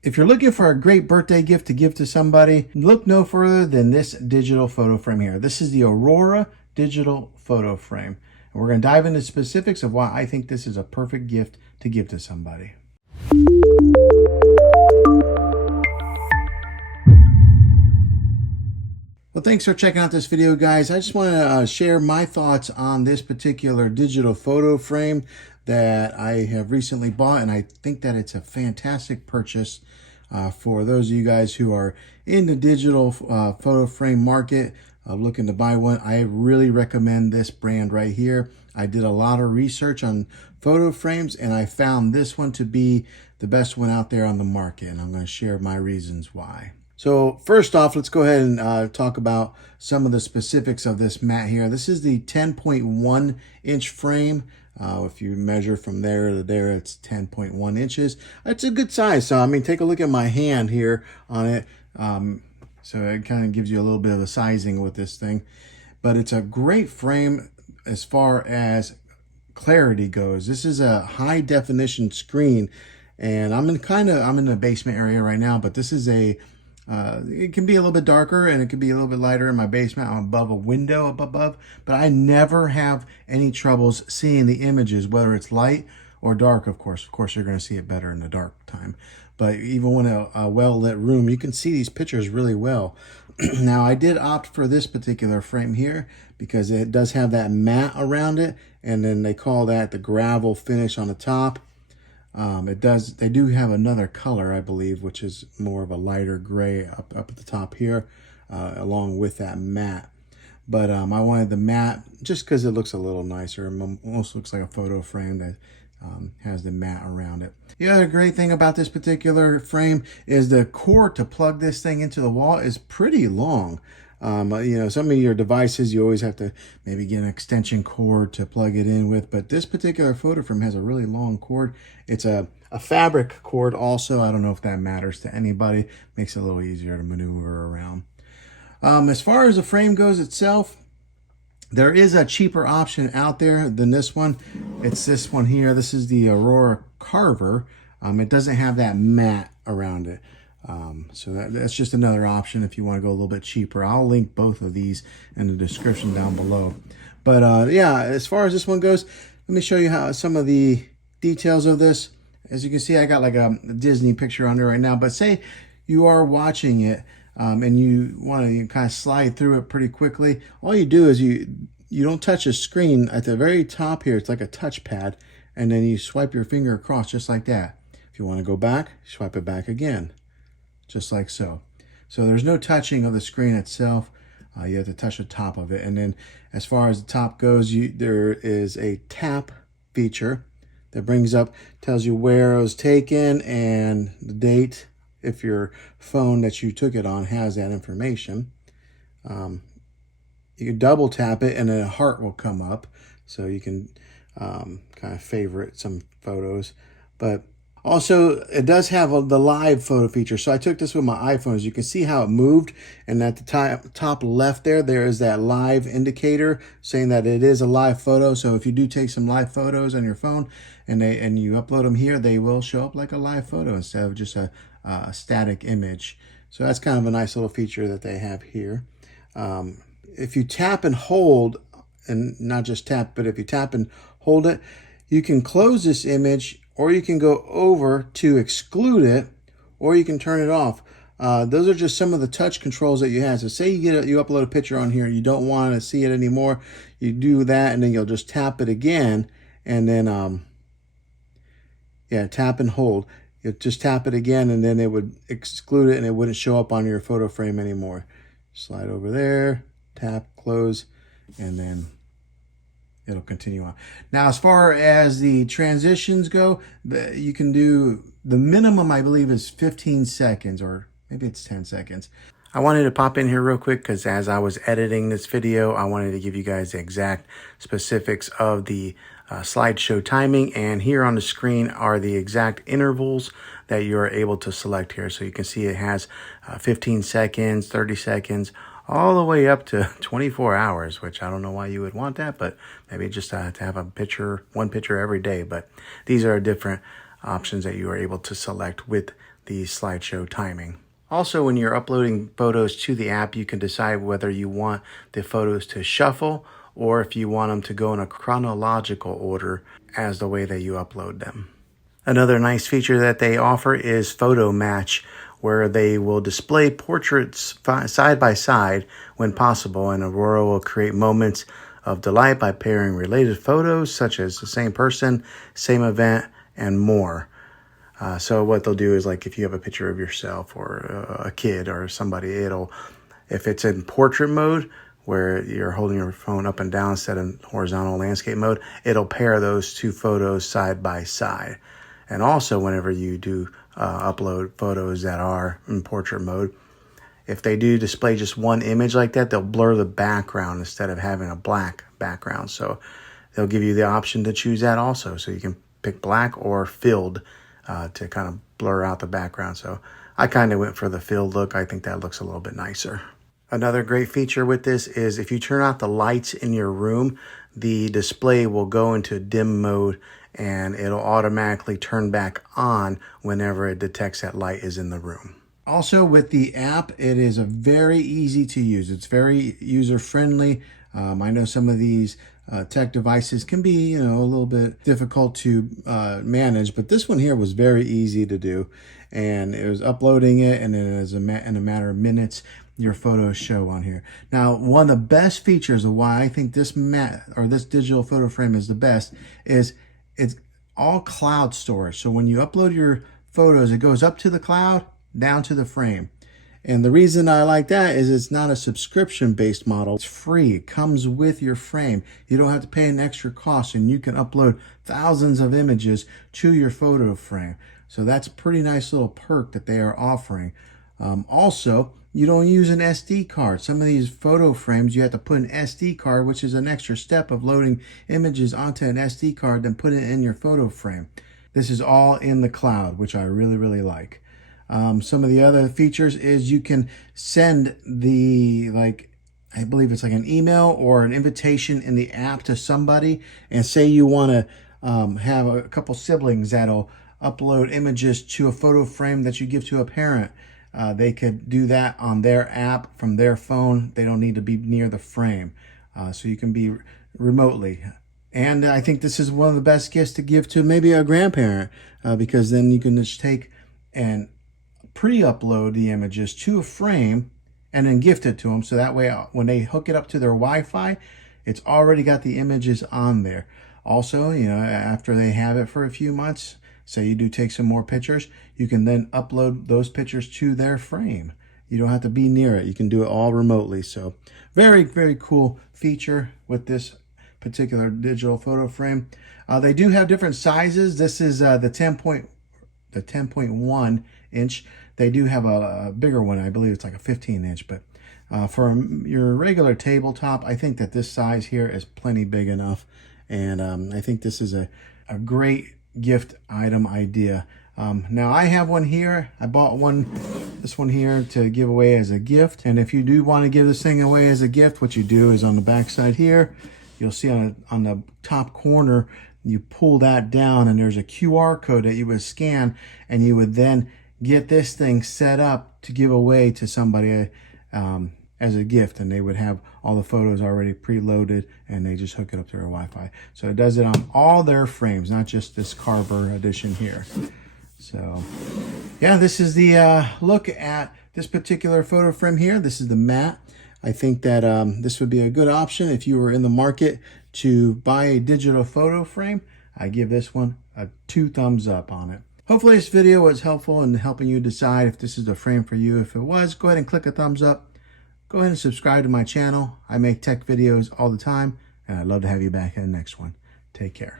If you're looking for a great birthday gift to give to somebody, look no further than this digital photo frame here. This is the Aurora digital photo frame. And we're going to dive into specifics of why I think this is a perfect gift to give to somebody. Well, thanks for checking out this video, guys. I just want to share my thoughts on this particular digital photo frame that I have recently bought, and I think that it's a fantastic purchase for those of you guys who are in the digital photo frame market, looking to buy one. I really recommend this brand right here. I did a lot of research on photo frames, and I found this one to be the best one out there on the market, and I'm going to share my reasons why. So first off, let's go ahead and talk about some of the specifics of this mat here. This is the 10.1 inch frame. If you measure from there to there, it's 10.1 inches. It's a good size. So, I mean, take a look at my hand here on it. So it kind of gives you a little bit of a sizing with this thing. But it's a great frame as far as clarity goes. This is a high definition screen. And I'm in the basement area right now, but this is it can be a little bit darker and it can be a little bit lighter in my basement. I'm above a window up above, but I never have any troubles seeing the images, whether it's light or dark. Of course, you're going to see it better in the dark time. But even when a well-lit room, you can see these pictures really well. Now, I did opt for this particular frame here because it does have that mat around it, and then they call that the gravel finish on the top. They do have another color, I believe, which is more of a lighter gray up at the top here, along with that mat. But I wanted the mat just because it looks a little nicer. It almost looks like a photo frame that has the mat around it. The other great thing about this particular frame is the cord to plug this thing into the wall is pretty long. You know, some of your devices, you always have to maybe get an extension cord to plug it in with, but this particular photo frame has a really long cord. It's a fabric cord also. I don't know if that matters to anybody. Makes it a little easier to maneuver around. As far as the frame goes itself, there is a cheaper option out there than this one. It's this one here. This is the Aura Carver. It doesn't have that mat around it. So that's just another option if you want to go a little bit cheaper. I'll link both of these in the description down below. But yeah, as far as this one goes, let me show you how some of the details of this. As you can see, I got like a Disney picture on there right now. But say you are watching it and you want to kind of slide through it pretty quickly. All you do is you don't touch the screen. At the very top here, it's like a touchpad. And then you swipe your finger across just like that. If you want to go back, swipe it back again. Just like so. So there's no touching of the screen itself. You have to touch the top of it. And then as far as the top goes, there is a tap feature that brings up, tells you where it was taken and the date. If your phone that you took it on has that information. You can double tap it and then a heart will come up. So you can kind of favorite some photos. But also, it does have the live photo feature. So I took this with my iPhone. As you can see how it moved. And at the top left there is that live indicator saying that it is a live photo. So if you do take some live photos on your phone and you upload them here, they will show up like a live photo instead of just a static image. So that's kind of a nice little feature that they have here. If you tap and hold, and not just tap, but if you tap and hold it, you can close this image, or you can go over to exclude it, or you can turn it off. Those are just some of the touch controls that you have. So say you upload a picture on here and you don't want to see it anymore. You do that, and then you'll just tap it again, and then tap and hold. You just tap it again, and then it would exclude it, and it wouldn't show up on your photo frame anymore. Slide over there, tap, close, and then it'll continue on. Now, as far as the transitions go, you can do the minimum, I believe, is 15 seconds, or maybe it's 10 seconds. I wanted to pop in here real quick because as I was editing this video, I wanted to give you guys the exact specifics of the slideshow timing. And here on the screen are the exact intervals that you're able to select here. So you can see it has 15 seconds, 30 seconds, all the way up to 24 hours, which I don't know why you would want that, but maybe just to have a picture, one picture every day. But these are different options that you are able to select with the slideshow timing. Also, when you're uploading photos to the app, you can decide whether you want the photos to shuffle or if you want them to go in a chronological order as the way that you upload them. Another nice feature that they offer is photo match, where they will display portraits side by side when possible, and Aura will create moments of delight by pairing related photos such as the same person, same event, and more. So what they'll do is, like, if you have a picture of yourself or a kid or somebody, if it's in portrait mode where you're holding your phone up and down instead of horizontal landscape mode, it'll pair those two photos side by side. And also, whenever you do upload photos that are in portrait mode, if they do display just one image like that, they'll blur the background instead of having a black background. So they'll give you the option to choose that also. So you can pick black or filled to kind of blur out the background. So I kind of went for the filled look. I think that looks a little bit nicer. Another great feature with this is if you turn out the lights in your room, the display will go into dim mode and it'll automatically turn back on whenever it detects that light is in the room. Also, with the app, it is very easy to use. It's very user-friendly. I know some of these tech devices can be, a little bit difficult to manage, but this one here was very easy to do. And it was uploading it, and then in a matter of minutes, your photos show on here. Now, one of the best features of why I think this mat or this digital photo frame is the best is it's all cloud storage. So when you upload your photos, it goes up to the cloud, down to the frame. And the reason I like that is it's not a subscription-based model. It's free. It comes with your frame. You don't have to pay an extra cost, and you can upload thousands of images to your photo frame. So that's a pretty nice little perk that they are offering. Also, you don't use an SD card. Some of these photo frames, you have to put an SD card, which is an extra step of loading images onto an SD card, then put it in your photo frame. This is all in the cloud, which I really, really like. Some of the other features is you can send I believe it's like an email or an invitation in the app to somebody, and say you want to have a couple siblings that'll upload images to a photo frame that you give to a parent. They could do that on their app from their phone. They don't need to be near the frame. So you can be remotely. And I think this is one of the best gifts to give to maybe a grandparent, because then you can just take and pre-upload the images to a frame and then gift it to them. So that way, when they hook it up to their Wi-Fi, it's already got the images on there. Also, after they have it for a few months, say you do take some more pictures, you can then upload those pictures to their frame. You don't have to be near it. You can do it all remotely. So very, very cool feature with this particular digital photo frame. They do have different sizes. This is the 10.1 inch. They do have a bigger one. I believe it's like a 15 inch, but for your regular tabletop, I think that this size here is plenty big enough. And I think this is a great gift item idea. Now I have one here. I bought this one here to give away as a gift. And if you do want to give this thing away as a gift, what you do is on the back side here, you'll see on the top corner, you pull that down and there's a QR code that you would scan, and you would then get this thing set up to give away to somebody as a gift, and they would have all the photos already preloaded, and they just hook it up to their Wi-Fi. So it does it on all their frames, not just this Carver edition here. So yeah, this is the look at this particular photo frame here. This is the Mat. I think that this would be a good option if you were in the market to buy a digital photo frame. I give this one a 2 thumbs up on it. Hopefully this video was helpful in helping you decide if this is the frame for you. If it was, go ahead and click a thumbs up. Go ahead and subscribe to my channel. I make tech videos all the time, and I'd love to have you back in the next one. Take care.